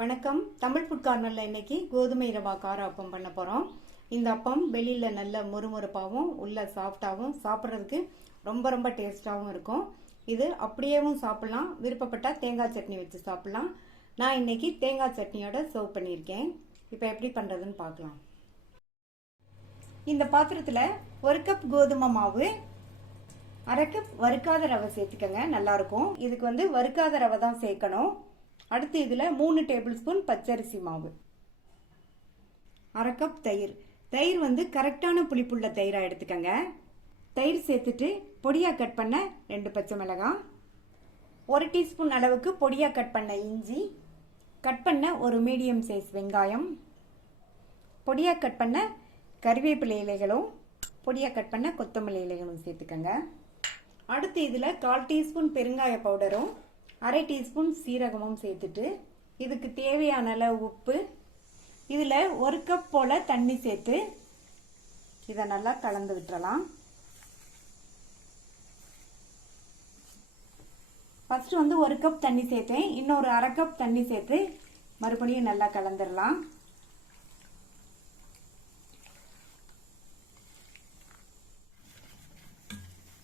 வணக்கம். தமிழ் ஃபுட் கார்னரில் இன்னைக்கு கோதுமை ரவா கார அப்பம் பண்ண போகிறோம். இந்த அப்பம் வெளியில் நல்ல முறுமுறுப்பாகவும் உள்ள சாஃப்டாகவும் சாப்பிட்றதுக்கு ரொம்ப ரொம்ப டேஸ்டாகவும் இருக்கும். இது அப்படியேவும் சாப்பிட்லாம், விருப்பப்பட்டால் தேங்காய் சட்னி வச்சு சாப்பிட்லாம். நான் இன்னைக்கு தேங்காய் சட்னியோட சர்வ் பண்ணியிருக்கேன். இப்போ எப்படி பண்ணுறதுன்னு பார்க்கலாம். இந்த பாத்திரத்தில் 1 கப் கோதுமை மாவு, 1/2 கப் வறுக்காத ரவை சேர்த்துக்கங்க, நல்லாயிருக்கும். இதுக்கு வறுக்காத ரவை தான் சேர்க்கணும். அடுத்து இதில் 3 டேபிள் ஸ்பூன் பச்சரிசி மாவு, 1/2 கப் தயிர். தயிர் கரெக்டான புளிப்புள்ள தயிராக எடுத்துக்கங்க. தயிர் சேர்த்துட்டு பொடியாக கட் பண்ண 2 பச்சை மிளகாய், 1 டீஸ்பூன் அளவுக்கு பொடியாக கட் பண்ண இஞ்சி, கட் பண்ண ஒரு மீடியம் சைஸ் வெங்காயம், பொடியாக கட் பண்ண கறிவேப்பிலை இலைகளும், பொடியாக கட் பண்ண கொத்தமல்லி இலைகளும் சேர்த்துக்கங்க. அடுத்து இதில் 1/4 டீஸ்பூன் பெருங்காய பவுடரும் 1/2 டீஸ்பூன் சீரகமும் சேர்த்துட்டு இதுக்கு தேவையான அளவு உப்பு, இதில் 1 கப் போல் தண்ணி சேர்த்து இதை நல்லா கலந்து விட்டுறலாம். ஃபர்ஸ்ட் 1 கப் தண்ணி சேர்த்தேன், இன்னொரு 1/2 கப் தண்ணி சேர்த்து மறுபடியும் நல்லா கலந்துடலாம்.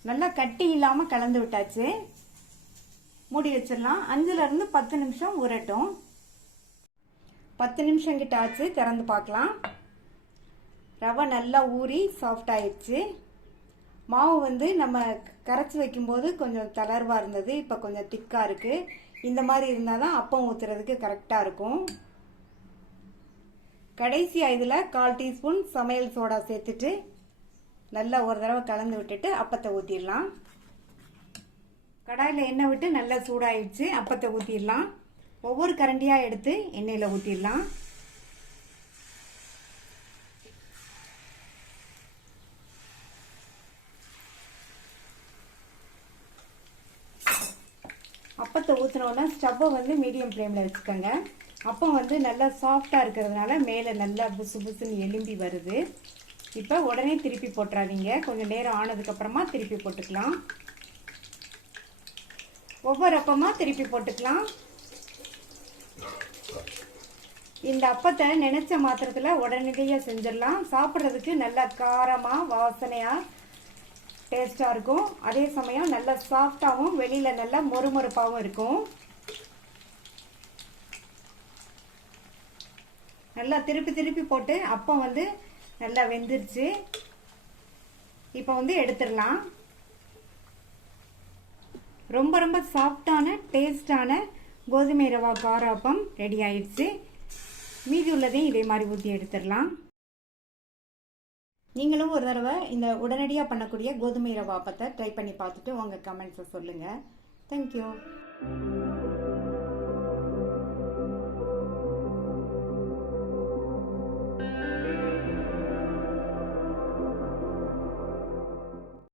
நல்லா கட்டி இல்லாமல் கலந்து விட்டாச்சு. மூடி வச்சிடலாம். 5லிருந்து 10 நிமிஷம் ஊறட்டும். 10 நிமிஷம் கிட்ட ஆச்சு, திறந்து பார்க்கலாம். ரவை நல்லா ஊறி சாஃப்ட் ஆயிடுச்சு. மாவு நம்ம கரைச்சி வைக்கும்போது கொஞ்சம் தளர்வாக இருந்தது, இப்போ கொஞ்சம் திக்காக இருக்குது. இந்த மாதிரி இருந்தால் தான் அப்பம் ஊற்றுறதுக்கு கரெக்டாக இருக்கும். கடைசியாக இதில் 1/4 டீஸ்பூன் சமையல் சோடா சேர்த்துட்டு நல்லா ஒரு தடவை கலந்து விட்டுட்டு அப்பத்தை ஊற்றிடலாம். கடாயில் எண்ணெய் விட்டு நல்லா சூடாயிடுச்சு. அப்பத்தை ஊற்றிடலாம். ஒவ்வொரு கரண்டியாக எடுத்து எண்ணெயில் ஊற்றிடலாம். அப்பத்தை ஊற்றினோன்னா ஸ்டவ்வை மீடியம் ஃப்ளேமில் வச்சுக்கோங்க. அப்பம் நல்லா சாஃப்டாக இருக்கிறதுனால மேலே நல்லா புசு புசுன்னு எலும்பி வருது. இப்போ உடனே திருப்பி போட்டுறாதீங்க, கொஞ்சம் நேரம் ஆனதுக்கப்புறமா திருப்பி போட்டுக்கலாம். ஒவ்வொரு அப்பமாக திருப்பி போட்டுக்கலாம். இந்த அப்பத்தை நினைச்ச மாத்திரத்தில் உடனடியாக செஞ்சிடலாம். சாப்பிட்றதுக்கு நல்லா காரமாக வாசனையாக டேஸ்டாக இருக்கும். அதே சமயம் நல்லா சாஃப்டாகவும் வெளியில் நல்லா மொறுமொறுப்பாகவும் இருக்கும். நல்லா திருப்பி திருப்பி போட்டு அப்பம் நல்லா வெந்துருச்சு. இப்போ எடுத்துடலாம். ரொம்ப ரொம்ப சாஃப்டான டேஸ்டான கோதுமை ரவா கார அப்பம் ரெடி ஆயிடுச்சு. மீதி உள்ளதையும் இதே மாதிரி ஊற்றி எடுத்துடலாம். நீங்களும் ஒரு தடவை இந்த உடனடியாக பண்ணக்கூடிய கோதுமை ரவா அப்பத்தை ட்ரை பண்ணி பார்த்துட்டு உங்கள் கமெண்ட்ஸை சொல்லுங்கள். தேங்க்யூ.